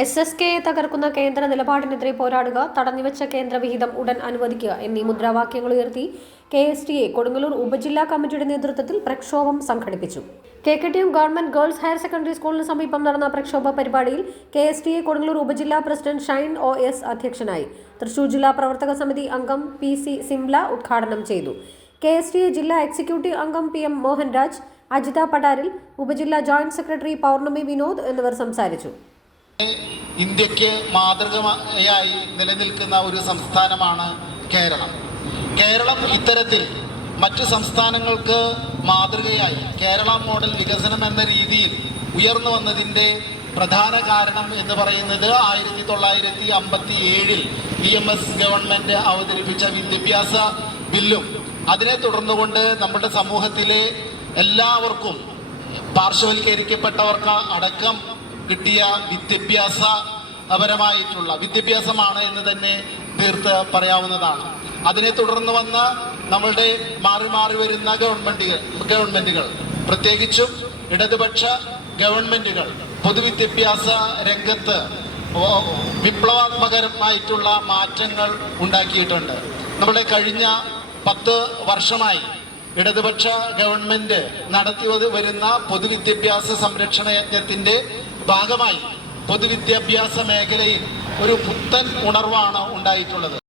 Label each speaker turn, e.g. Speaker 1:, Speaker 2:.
Speaker 1: S S കെയെ തകർക്കുന്ന കേന്ദ്ര നിലപാടിനെതിരെ പോരാടുക തടഞ്ഞുവെച്ച കേന്ദ്ര വിഹിതം ഉടൻ അനുവദിക്കുക എന്നീ മുദ്രാവാക്യങ്ങൾ ഉയർത്തി K S T A Kodungallur ഉപജില്ലാ കമ്മിറ്റിയുടെ നേതൃത്വത്തിൽ പ്രക്ഷോഭം സംഘടിപ്പിച്ചു. K K T M government girls higher secondary സ്കൂളിന് സമീപം നടന്ന പ്രക്ഷോഭ പരിപാടിയിൽ K S T A Kodungallur ഉപജില്ലാ പ്രസിഡന്റ് ഷൈൻ ഒ എസ് അധ്യക്ഷനായി. തൃശൂർ ജില്ലാ പ്രവർത്തക സമിതി അംഗം പി സി സിംല ഉദ്ഘാടനം ചെയ്തു. കെ എസ് ടി എ ജില്ലാ എക്സിക്യൂട്ടീവ് അംഗം പി എം മോഹൻരാജ് അജിത പടാരിൽ ഉപജില്ലാ ജോയിന്റ് സെക്രട്ടറി പൗർണമി വിനോദ് എന്നിവർ സംസാരിച്ചു.
Speaker 2: ഇന്ത്യയ്ക്ക് മാതൃകയായി നിലനിൽക്കുന്ന ഒരു സംസ്ഥാനമാണ് കേരളം. കേരളം ഇത്തരത്തിൽ മറ്റു സംസ്ഥാനങ്ങൾക്ക് മാതൃകയായി കേരള മോഡൽ വികസനം എന്ന രീതിയിൽ ഉയർന്നു വന്നതിന്റെ പ്രധാന കാരണം എന്ന് പറയുന്നത് ആയിരത്തി തൊള്ളായിരത്തി അമ്പത്തി ഏഴിൽ ഇ എം എസ് ഗവൺമെന്റ് അവതരിപ്പിച്ച വിദ്യാഭ്യാസ ബില്ലും. അതിനെ തുടർന്നുകൊണ്ട് നമ്മുടെ സമൂഹത്തിലെ എല്ലാവർക്കും പാർശ്വവൽക്കരിക്കപ്പെട്ടവർക്ക് അടക്കം കിട്ടിയ വിദ്യാഭ്യാസ പരമായിട്ടുള്ള വിദ്യാഭ്യാസമാണ് എന്ന് തന്നെ തീർത്ത് പറയാവുന്നതാണ്. അതിനെ തുടർന്ന് വന്ന നമ്മളുടെ മാറി മാറി വരുന്ന ഗവൺമെന്റുകൾ ഗവൺമെന്റുകൾ പ്രത്യേകിച്ചും ഇടതുപക്ഷ ഗവൺമെന്റുകൾ പൊതുവിദ്യാഭ്യാസ രംഗത്ത് വിപ്ലവാത്മകരമായിട്ടുള്ള മാറ്റങ്ങൾ ഉണ്ടാക്കിയിട്ടുണ്ട്. നമ്മുടെ കഴിഞ്ഞ പത്ത് വർഷമായി ഇടതുപക്ഷ ഗവൺമെന്റ് നടത്തി വരുന്ന പൊതുവിദ്യാഭ്യാസ സംരക്ഷണ യജ്ഞത്തിന്റെ ഭാഗമായി പൊതുവിദ്യാഭ്യാസ മേഖലയിൽ ഒരു പുത്തൻ ഉണർവാണ് ഉണ്ടായിട്ടുള്ളത്.